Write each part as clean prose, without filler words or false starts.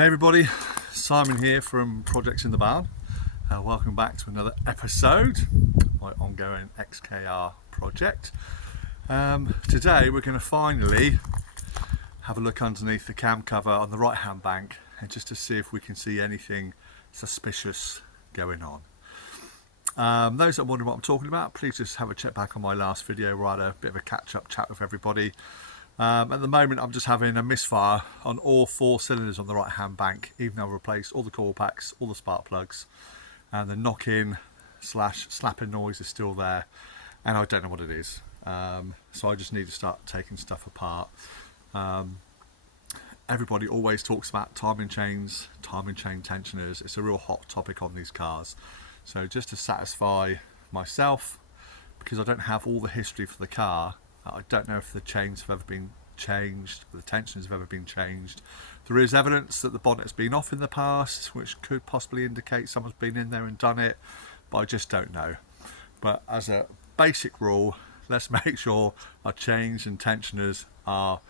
Hey everybody, Simon here from Projects in the Barn. Welcome back to another episode of my ongoing XKR project. Today we're going to finally have a look underneath the cam cover on the right hand bank and just to see if we can see anything suspicious going on. Those that are wondering what I'm talking about, please just have a check back on my last video where I had a bit of a catch-up chat with everybody. At the moment I'm just having a misfire on all 4 cylinders on the right hand bank, even though I've replaced all the coil packs, all the spark plugs, and the knock-in / slapping noise is still there, and I don't know what it is. So I just need to start taking stuff apart. Everybody always talks about timing chain tensioners. It's a real hot topic on these cars. So just to satisfy myself, because I don't have all the history for the car, I don't know if the chains have ever been changed, the tensioners have ever been changed. There is evidence that the bonnet's been off in the past, which could possibly indicate someone's been in there and done it, but I just don't know. But as a basic rule, let's make sure our chains and tensioners are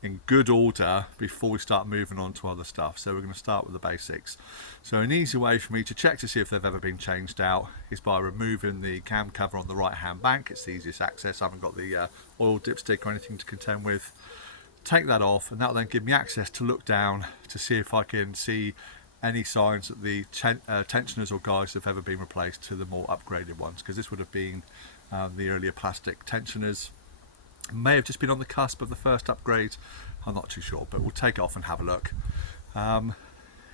in good order before we start moving on to other stuff. So we're going to start with the basics. So an easy way for me to check to see if they've ever been changed out is by removing the cam cover on the right hand bank. It's the easiest access. I haven't got the oil dipstick or anything to contend with. Take that off, and that'll then give me access to look down to see if I can see any signs that the tensioners or guides have ever been replaced to the more upgraded ones, because this would have been the earlier plastic tensioners. May have just been on the cusp of the first upgrade, I'm not too sure, but we'll take it off and have a look. Yeah,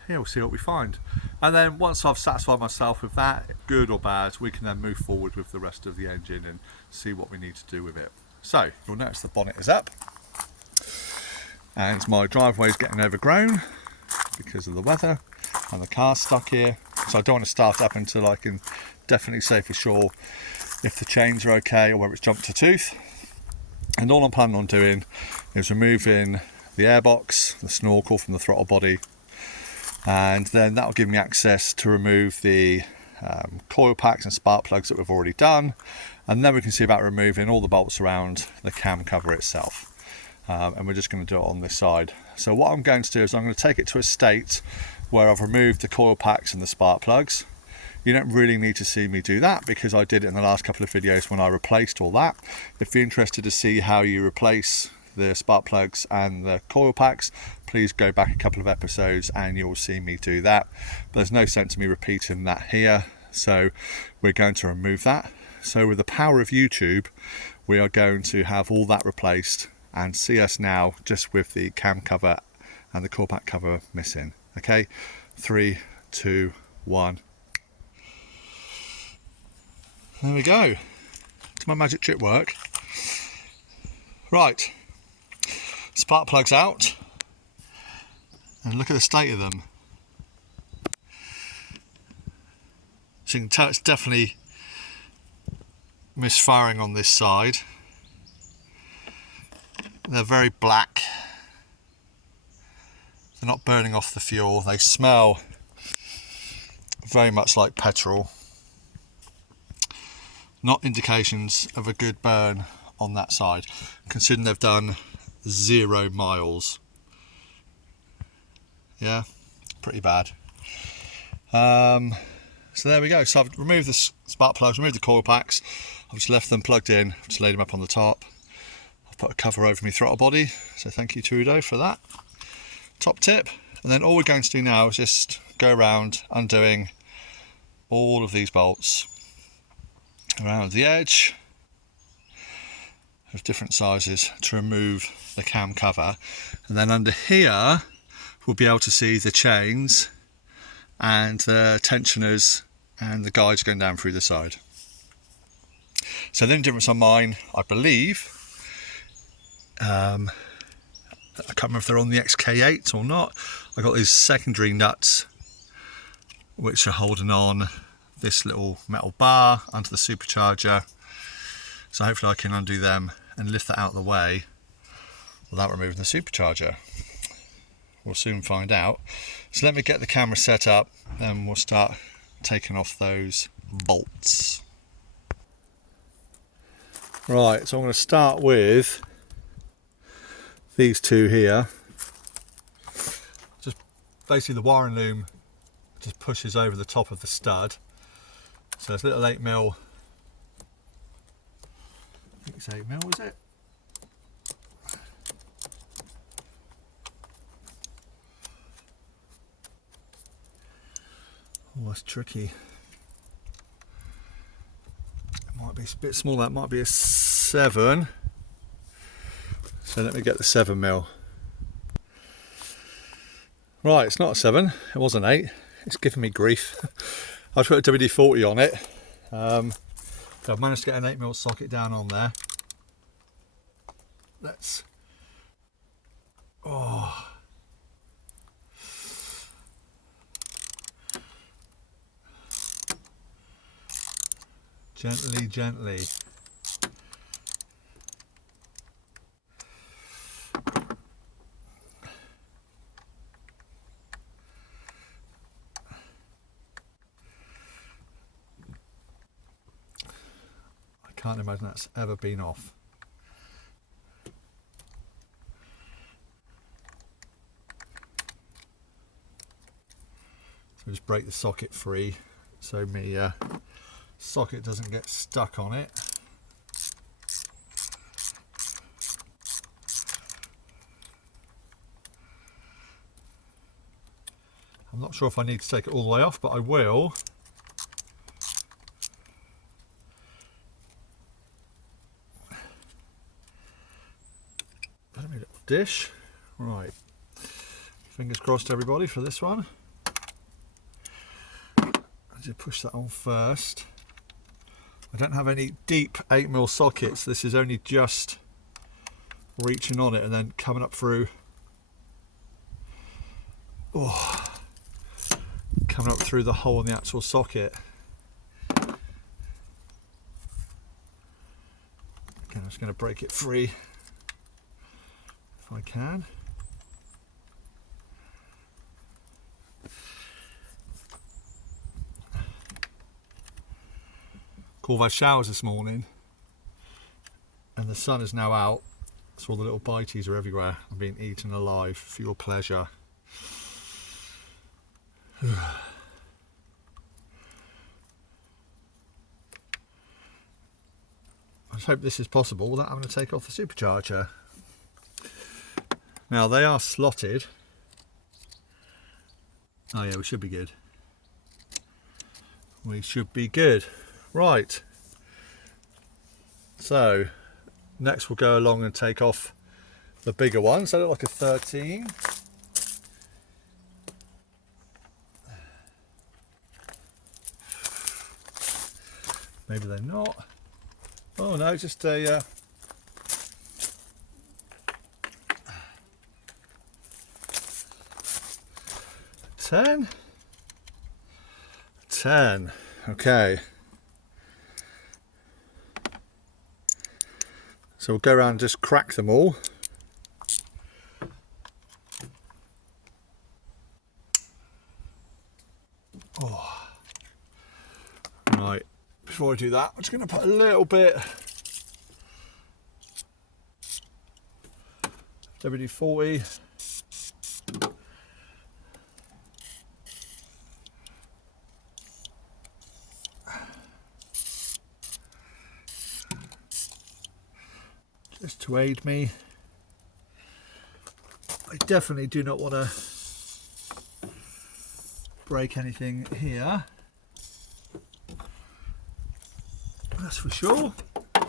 we'll see what we find, and then once I've satisfied myself with that, good or bad, we can then move forward with the rest of the engine and see what we need to do with it. So you'll notice the bonnet is up, and my driveway is getting overgrown because of the weather, and the car's stuck here, so I don't want to start up until I can definitely say for sure if the chains are okay or whether it's jumped a tooth. And all I'm planning on doing is removing the airbox, the snorkel from the throttle body, and then that'll give me access to remove the coil packs and spark plugs that we've already done, and then we can see about removing all the bolts around the cam cover itself. And we're just going to do it on this side. So what I'm going to do is I'm going to take it to a state where I've removed the coil packs and the spark plugs. You don't really need to see me do that because I did it in the last couple of videos when I replaced all that. If you're interested to see how you replace the spark plugs and the coil packs, please go back a couple of episodes and you'll see me do that. But there's no sense in me repeating that here, so we're going to remove that. So with the power of YouTube, we are going to have all that replaced and see us now just with the cam cover and the coil pack cover missing. Okay, 3, 2, 1. There we go. Does my magic trick work? Right, spark plugs out, and look at the state of them. So you can tell it's definitely misfiring on this side. They're very black. They're not burning off the fuel. They smell very much like petrol. Not indications of a good burn on that side, considering they've done 0 miles. Yeah, pretty bad. So there we go. So I've removed the spark plugs, removed the coil packs. I've just left them plugged in, just laid them up on the top. I've put a cover over my throttle body, so thank you to Udo for that. Top tip. And then all we're going to do now is just go around undoing all of these bolts around the edge of different sizes to remove the cam cover, and then under here we'll be able to see the chains and the tensioners and the guides going down through the side. So the only difference on mine, I believe, I can't remember if they're on the XK8 or not, I got these secondary nuts which are holding on this little metal bar onto the supercharger, so hopefully I can undo them and lift that out of the way without removing the supercharger. We'll soon find out. So let me get the camera set up and we'll start taking off those bolts. Right, so I'm going to start with these two here. Just basically the wiring loom just pushes over the top of the stud. So it's a little 8mm. I think it's 8mm, is it? Oh, that's tricky. It might be a bit smaller. That might be a 7. So let me get the 7mm. Right, it's not a 7. It was an 8. It's giving me grief. I've put a WD-40 on it. So I've managed to get an 8mm socket down on there. Let's. Oh. Gently, gently. I can't imagine that's ever been off. So just break the socket free so my socket doesn't get stuck on it. I'm not sure if I need to take it all the way off, but I will. Let me little dish. Right. Fingers crossed, everybody, for this one. I'll just push that on first. I don't have any deep 8mm sockets. This is only just reaching on it and then coming up through. Oh, coming up through the hole in the actual socket. Again, I'm just going to break it free if I can. Cool, I've had showers this morning and the sun is now out, so all the little bites are everywhere and being eaten alive for your pleasure. I just hope this is possible without having to take off the supercharger. Now they are slotted. Oh yeah, we should be good. We should be good. Right. So next we'll go along and take off the bigger ones. They look like a 13. Maybe they're not. Oh no, just a 10. 10. Okay. So we'll go around and just crack them all. Oh. Right, before I do that, I'm just going to put a little bit WD-40. Just to aid me. I definitely do not want to break anything here. That's for sure. Oh,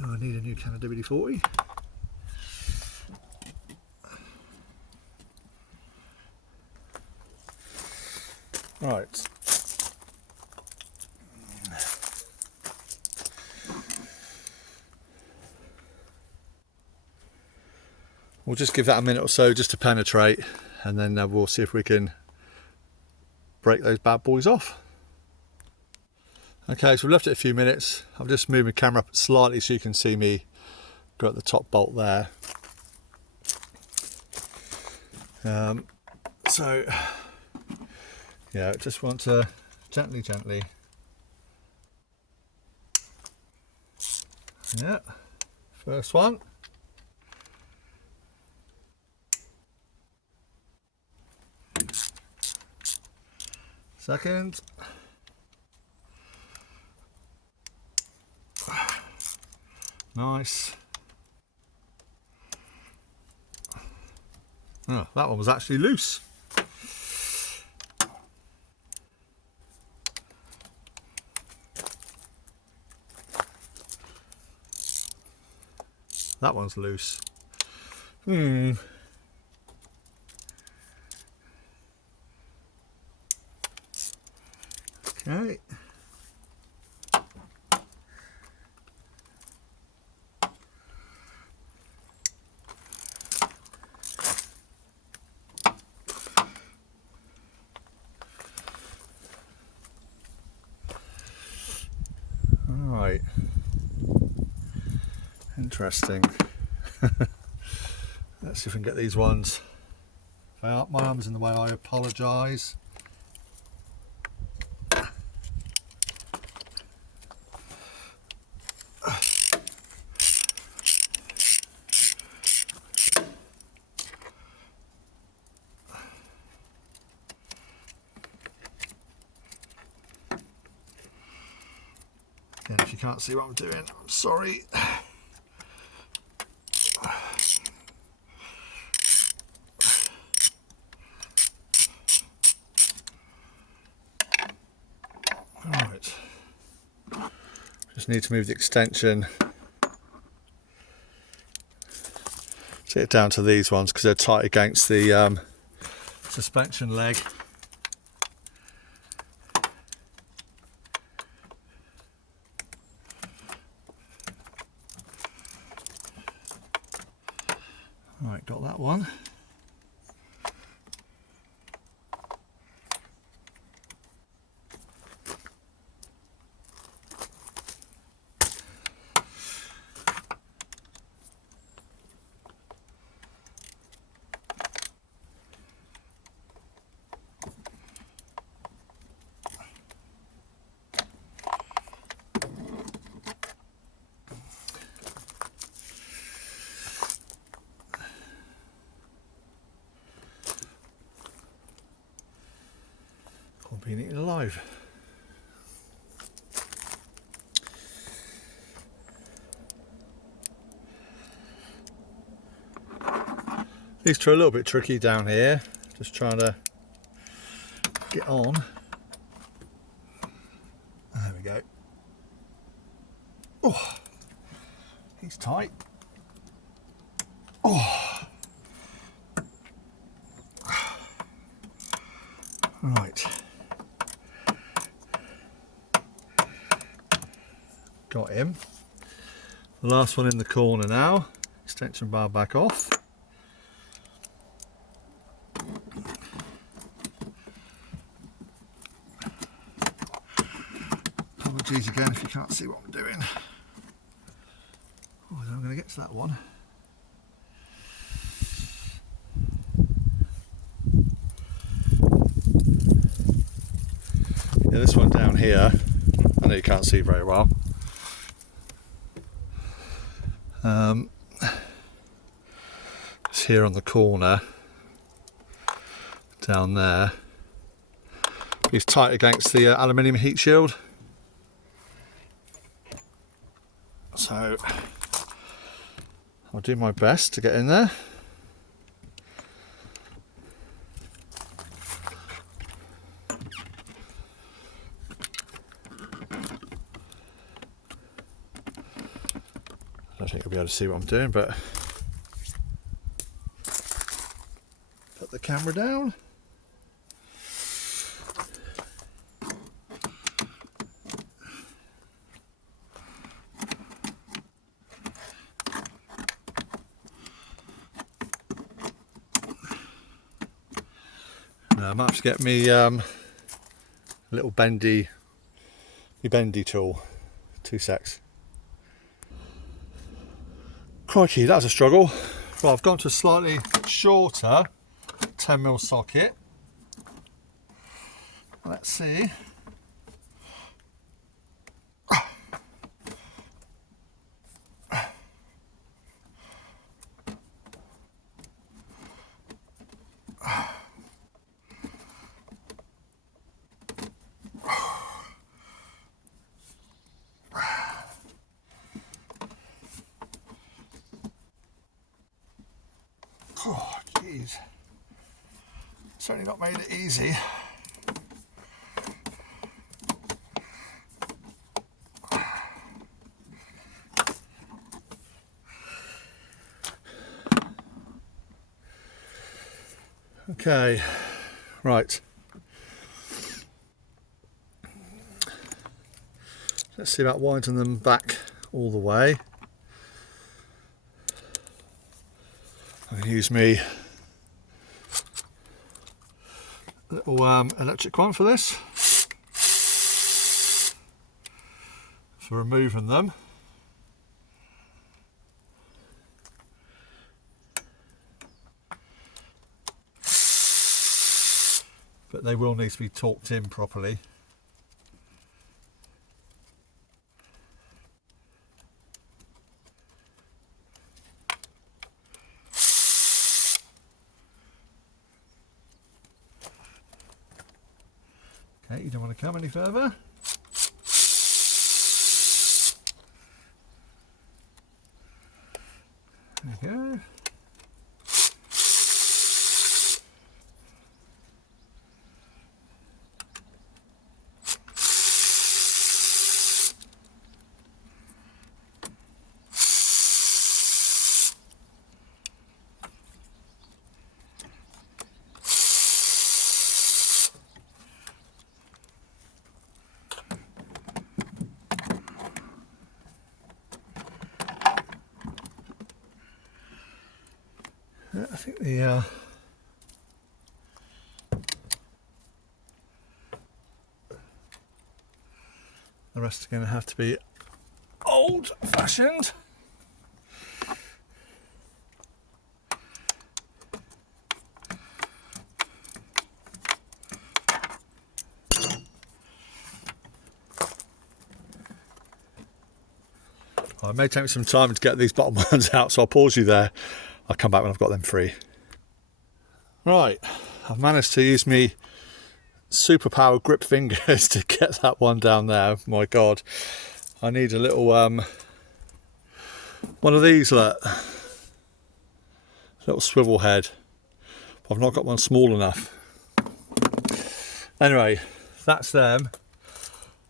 I need a new can of WD-40. Right. We'll just give that a minute or so just to penetrate, and then we'll see if we can break those bad boys off. Okay, so we've left it a few minutes. I've just moved my camera up slightly so you can see me go at the top bolt there. So, yeah, just want to gently. Yeah, first one. Second. Nice. Oh, that one was actually loose. That one's loose. Okay. Right. Interesting. Let's see if we can get these ones. My arm's in the way, I apologise. Again, if you can't see what I'm doing, I'm sorry. Right. Just need to move the extension. Get it down to these ones because they're tight against the suspension leg. Right, got that one. Being eaten alive. These two are a little bit tricky down here, just trying to get on. There we go. Oh, he's tight. Oh, right. Got him. The last one in the corner now. Extension bar back off. Apologies again if you can't see what I'm doing. Oh, I'm going to get to that one. Yeah, this one down here, I know you can't see very well. It's here on the corner, down there. He's tight against the aluminium heat shield. So I'll do my best to get in there. I don't think you'll be able to see what I'm doing, but put the camera down. Now, I might have to get me a little bendy tool. 2 secs. Crikey, that was a struggle. Well, I've gone to a slightly shorter 10mm socket. Let's see. Oh, jeez. Certainly not made it easy. Okay, right. Let's see about winding them back all the way. I'm going to use me little electric one for this, for removing them. But they will need to be torqued in properly. Okay, you don't want to come any further. There we go. I think the rest are going to have to be old-fashioned. It may take me some time to get these bottom ones out, so I'll pause you there. I'll come back when I've got them free. Right, I've managed to use me superpower grip fingers to get that one down there. My God, I need a little one of these, look, little swivel head. I've not got one small enough. Anyway, that's them,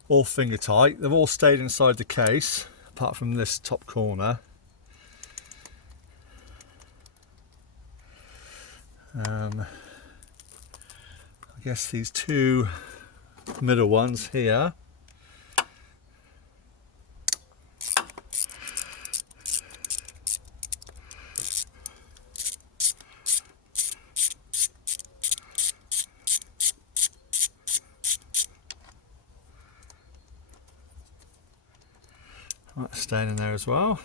all finger tight. They've all stayed inside the case, apart from this top corner. I guess these two middle ones here. That's staying in there as well.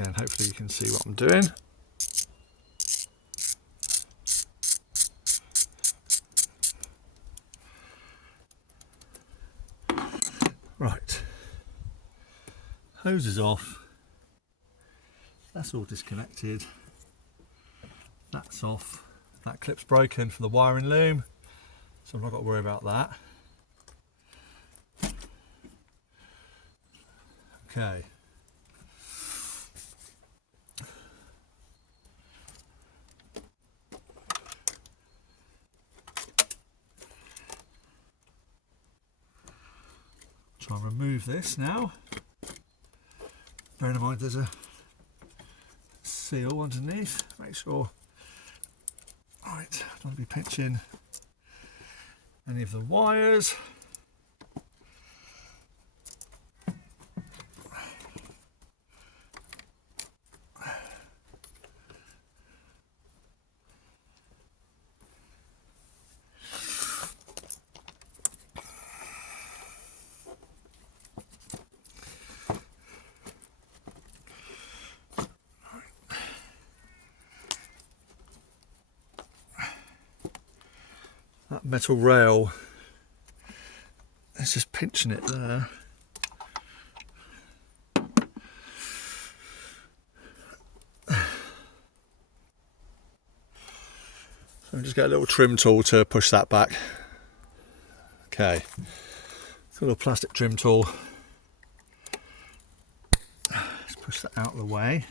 And hopefully you can see what I'm doing. Right, hose is off, that's all disconnected, that's off, that clip's broken for the wiring loom, so I've not got to worry about that. Okay. Try and remove this now. Bearing in mind there's a seal underneath. Make sure. Right, don't want to be pinching any of the wires. That metal rail, it's just pinching it there. So just get a little trim tool to push that back. Okay, got a little plastic trim tool. push that out of the way.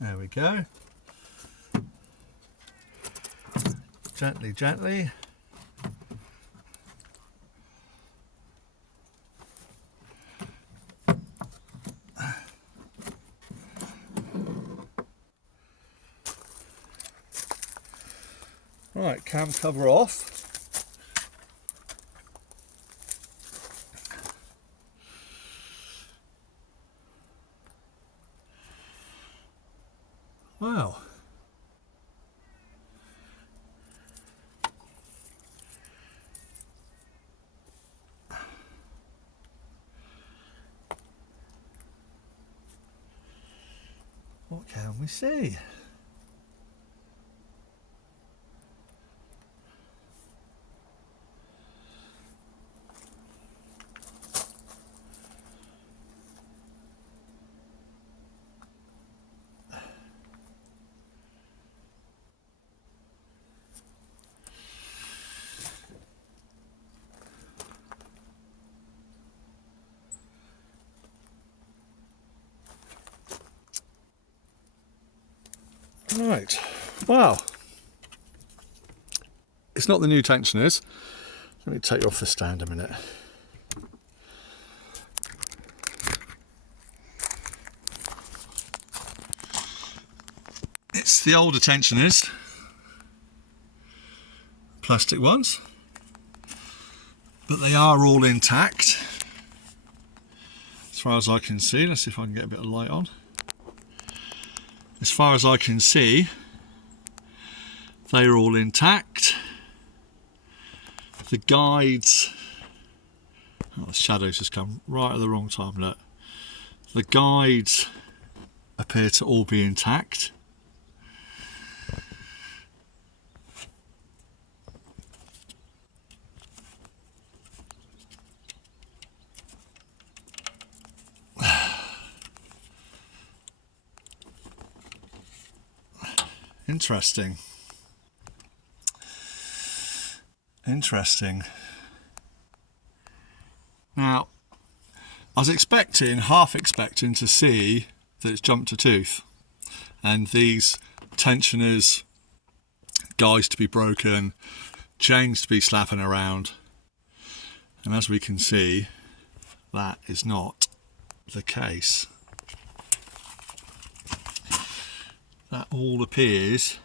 There we go. Gently, gently. Right, cam cover off. Wow. What can we see? Right, wow. It's not the new tensioners. Let me take you off the stand a minute. It's the older tensioners, plastic ones, but they are all intact as far as I can see. Let's see if I can get a bit of light on. As far as I can see, they're all intact. The guides, oh, the shadows just come right at the wrong time, look. The guides appear to all be intact. Interesting. Interesting. Now, I was half expecting to see that it's jumped a tooth and these tensioners, guides to be broken, chains to be slapping around. And as we can see, that is not the case. That all appears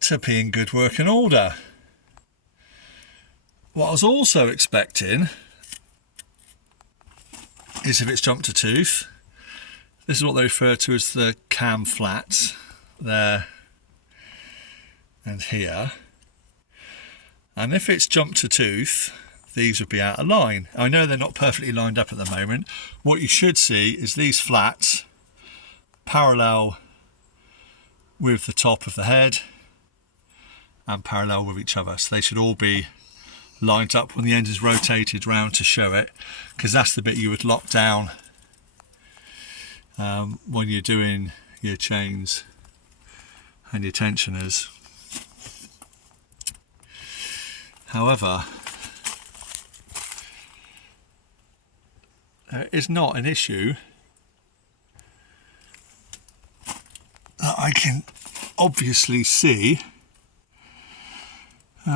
to be in good working order. What I was also expecting is if it's jumped a tooth, this is what they refer to as the cam flats, there and here. And if it's jumped a tooth, these would be out of line. I know they're not perfectly lined up at the moment. What you should see is these flats parallel with the top of the head and parallel with each other, so they should all be lined up when the end is rotated round to show it, because that's the bit you would lock down when you're doing your chains and your tensioners. However, there is not an issue that I can obviously see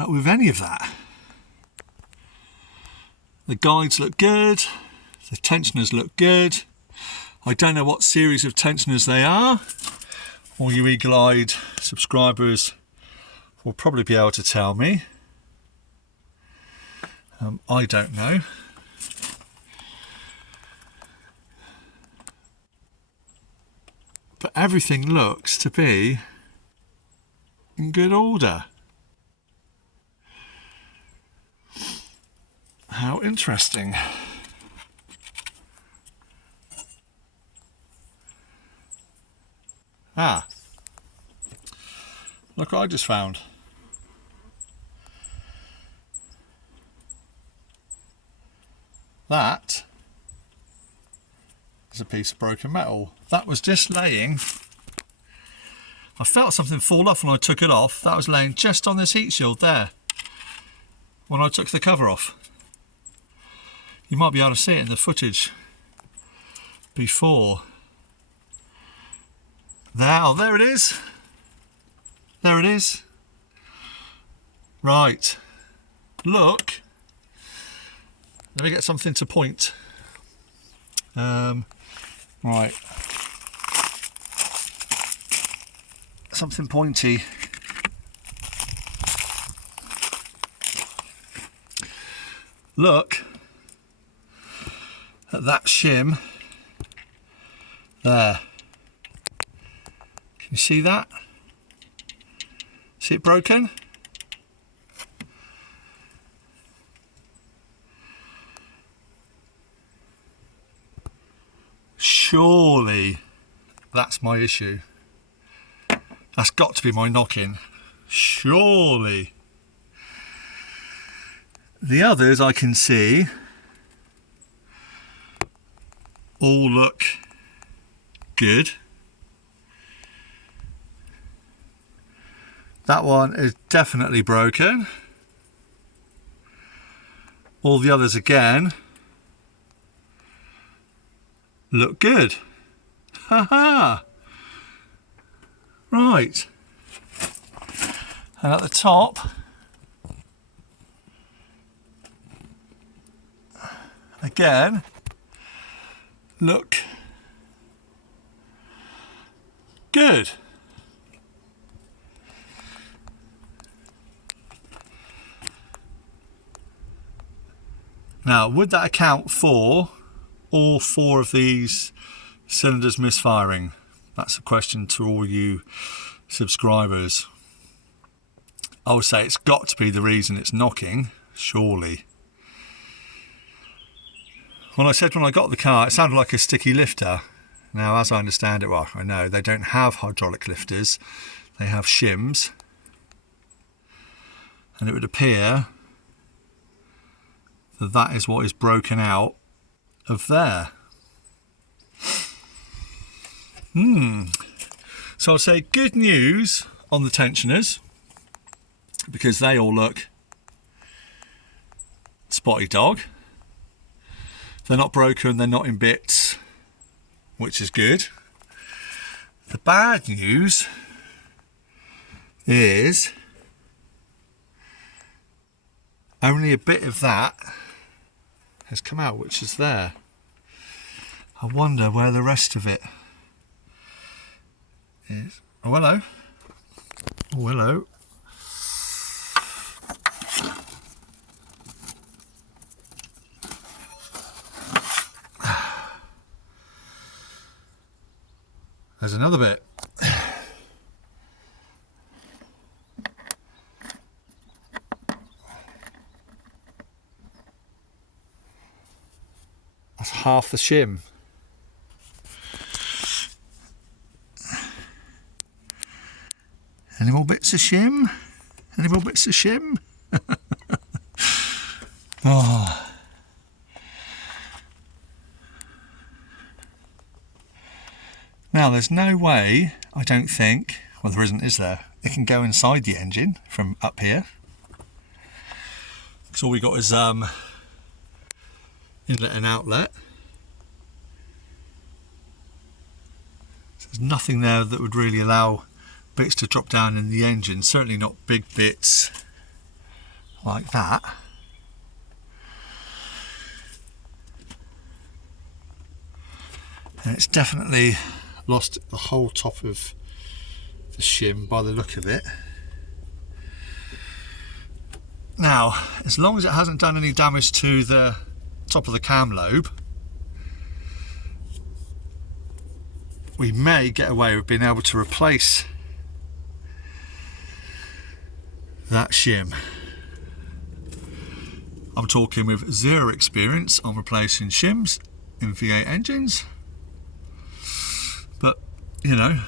with any of that. The guides look good, the tensioners look good. I don't know what series of tensioners they are. All you eagle-eyed subscribers will probably be able to tell me. I don't know. But everything looks to be in good order. How interesting. Ah, look what I just found. That is a piece of broken metal. That was just laying. I felt something fall off when I took it off. That was laying just on this heat shield there. when I took the cover off. You might be able to see it in the footage before. Now, there it is. There it is. Right. Look. Let me get something to point. Right. Something pointy. Look at that shim there. Can you see that? See it broken? Surely that's my issue. That's got to be my knocking. Surely. The others I can see all look good. That one is definitely broken. All the others again look good. Haha. Right. And at the top, again, look good. Now, would that account for all 4 of these cylinders misfiring? That's a question to all you subscribers. I would say it's got to be the reason it's knocking, surely. When I said when I got the car, it sounded like a sticky lifter. Now, as I understand it, well, I know they don't have hydraulic lifters, they have shims. And it would appear that that is what is broken out of there. So I'll say good news on the tensioners, because they all look spotty dog. They're not broken, they're not in bits, which is good. The bad news is only a bit of that has come out, which is there. I wonder where the rest of it is. Oh, hello. Oh, hello. There's another bit. That's half the shim. Any more bits of shim? Any more bits of shim? Oh. Now, there's no way, I don't think, well, there isn't, is there? It can go inside the engine from up here. Because all we got is inlet and outlet. So there's nothing there that would really allow bits to drop down in the engine, certainly not big bits like that. And it's definitely lost the whole top of the shim by the look of it. Now, as long as it hasn't done any damage to the top of the cam lobe, we may get away with being able to replace that shim. I'm talking with zero experience on replacing shims in V8 engines, but you know,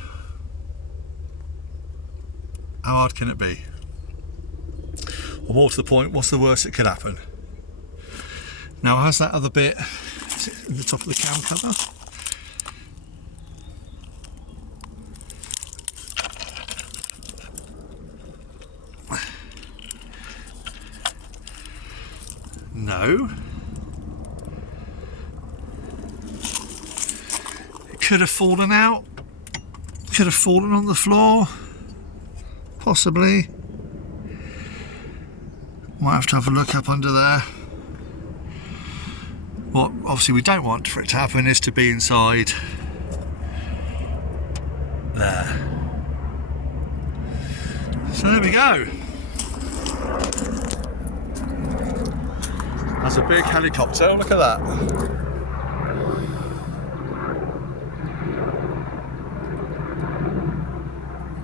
how hard can it be? Or more to the point, what's the worst that could happen? Now, has that other bit, is it in the top of the cam cover? know. It could have fallen out. Could have fallen on the floor. Possibly. Might have to have a look up under there. What obviously we don't want for it to happen is to be inside there. So there we go. That's a big helicopter, look at that.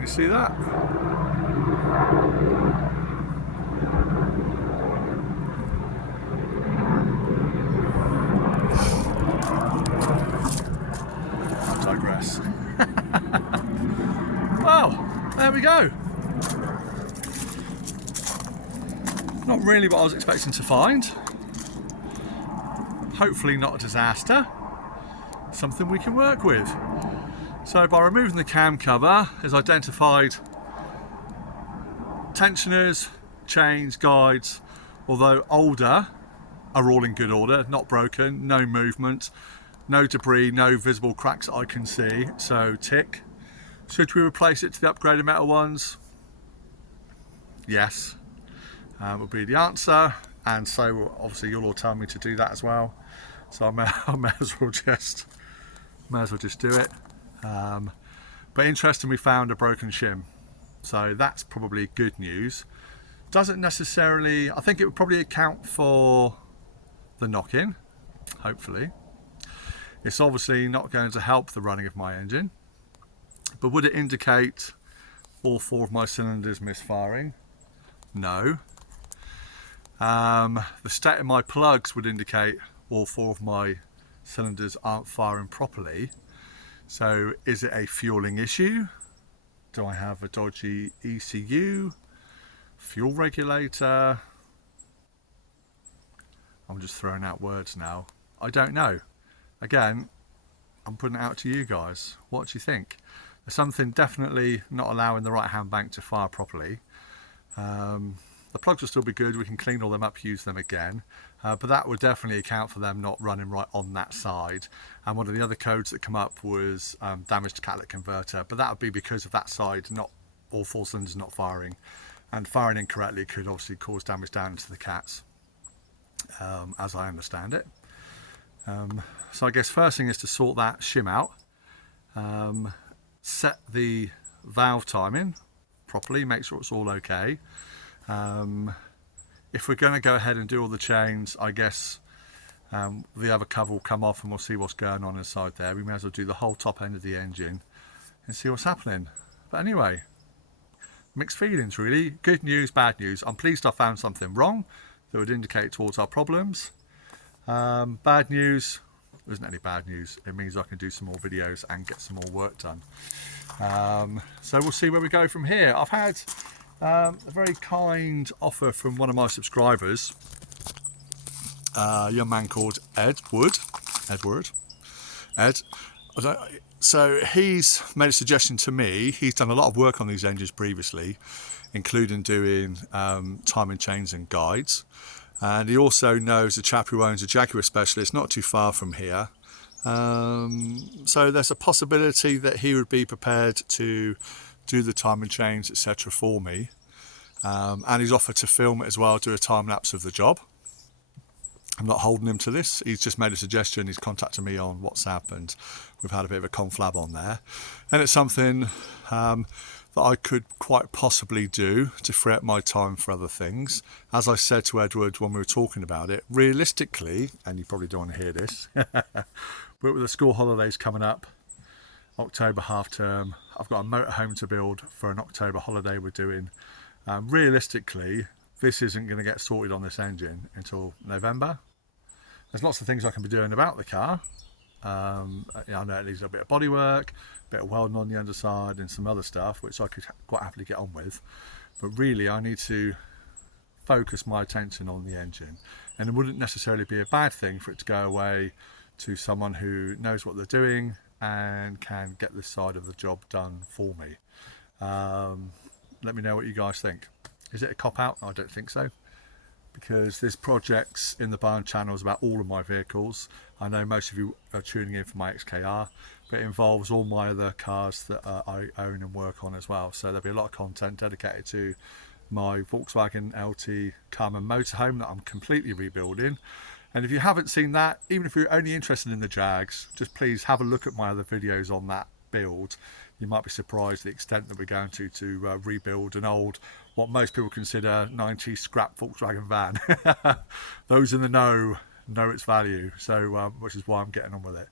You see that? I digress. Well, there we go. Not really what I was expecting to find. Hopefully not a disaster. Something we can work with. So by removing the cam cover, has identified tensioners, chains, guides, although older, are all in good order, not broken, no movement, no debris, no visible cracks that I can see, so tick. Should we replace it to the upgraded metal ones? Yes, would be the answer, and so obviously you'll all tell me to do that as well. So I may as well just do it. But interesting, we found a broken shim, so that's probably good news. Doesn't necessarily, I think it would probably account for the knock-in, hopefully. It's obviously not going to help the running of my engine, but would it indicate all 4 of my cylinders misfiring? No. The state of my plugs would indicate all 4 of my cylinders aren't firing properly. So is it a fueling issue? Do I have a dodgy ECU? Fuel regulator? I'm just throwing out words now. I don't know. Again, I'm putting it out to you guys. What do you think? There's something definitely not allowing the right hand bank to fire properly. The plugs will still be good, we can clean all them up, use them again, but that would definitely account for them not running right on that side. And one of the other codes that come up was damaged catalytic converter, but that would be because of that side, not all 4 cylinders not firing, and firing incorrectly could obviously cause damage down into the cats, as I understand it. So I guess first thing is to sort that shim out, set the valve timing properly, make sure it's all okay. If we're going to go ahead and do all the chains, I guess the other cover will come off and we'll see what's going on inside there. We may as well do the whole top end of the engine and see what's happening. But anyway, mixed feelings really. Good news, bad news. I'm pleased I found something wrong that would indicate towards our problems. Bad news, there isn't any bad news. It means I can do some more videos and get some more work done. So we'll see where we go from here. I've had a very kind offer from one of my subscribers, a young man called Ed. So he's made a suggestion to me. He's done a lot of work on these engines previously, including doing timing chains and guides. And he also knows a chap who owns a Jaguar Specialist not too far from here. So there's a possibility that he would be prepared to do the timing chains, etc. for me. And he's offered to film it as well, do a time lapse of the job. I'm not holding him to this. He's just made a suggestion. He's contacted me on WhatsApp and we've had a bit of a conflab on there. And it's something that I could quite possibly do to free up my time for other things. As I said to Edward when we were talking about it, realistically, and you probably don't want to hear this, but with the school holidays coming up, October half term, I've got a motorhome to build for an October holiday we're doing. Realistically, this isn't going to get sorted on this engine until November. There's lots of things I can be doing about the car. I know it needs a bit of body work, a bit of welding on the underside and some other stuff which I could quite happily get on with, but really I need to focus my attention on the engine, and it wouldn't necessarily be a bad thing for it to go away to someone who knows what they're doing and can get this side of the job done for me. Let me know what you guys think. Is it a cop-out? I don't think so. because this project's in the barn channel is about all of my vehicles. I know most of you are tuning in for my XKR, but it involves all my other cars that I own and work on as well. So there'll be a lot of content dedicated to my Volkswagen LT Carmen motorhome that I'm completely rebuilding. And if you haven't seen that, even if you're only interested in the Jags, just please have a look at my other videos on that build. You might be surprised the extent that we're going to rebuild an old, what most people consider 90s scrap Volkswagen van. Those in the know its value, so which is why I'm getting on with it.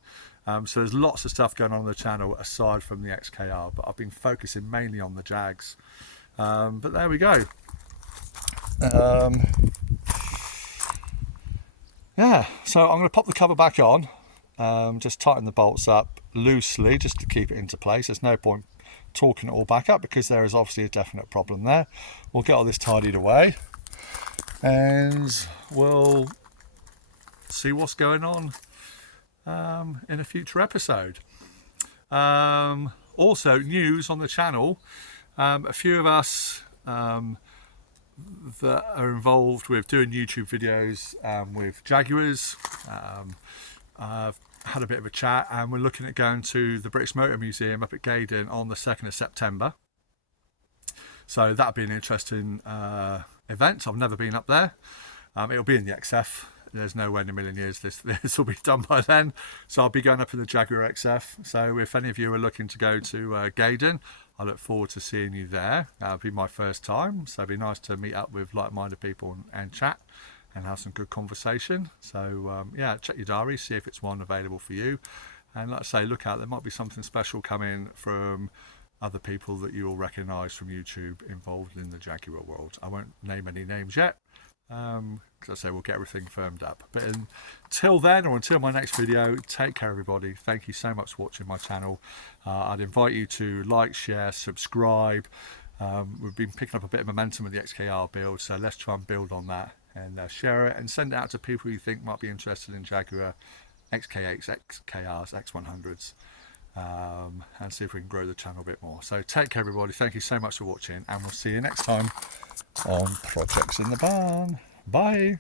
So there's lots of stuff going on the channel aside from the XKR, but I've been focusing mainly on the Jags. But there we go. Yeah, so I'm going to pop the cover back on, just tighten the bolts up loosely just to keep it into place. There's no point torquing it all back up because there is obviously a definite problem there. We'll get all this tidied away and we'll see what's going on in a future episode. Also, news on the channel, a few of us that are involved with doing YouTube videos with Jaguars. I've had a bit of a chat and we're looking at going to the British Motor Museum up at Gaydon on the 2nd of September. So that'll be an interesting event. I've never been up there. It'll be in the XF. There's no way in a million years this will be done by then. So I'll be going up in the Jaguar XF. So if any of you are looking to go to Gaydon, I look forward to seeing you there. It'll be my first time, so it'll be nice to meet up with like-minded people and chat and have some good conversation. So yeah, check your diary, see if it's one available for you. And like I say, look out, there might be something special coming from other people that you will recognise from YouTube involved in the Jaguar world. I won't name any names yet, because I say we'll get everything firmed up. But until then, or until my next video, take care everybody. Thank you so much for watching my channel. I'd invite you to like, share, subscribe. We've been picking up a bit of momentum with the XKR build, so let's try and build on that and share it and send it out to people you think might be interested in Jaguar XK8s, XKRs, X100s, and see if we can grow the channel a bit more. So take care everybody, thank you so much for watching, and we'll see you next time on Projects in the Barn. Bye.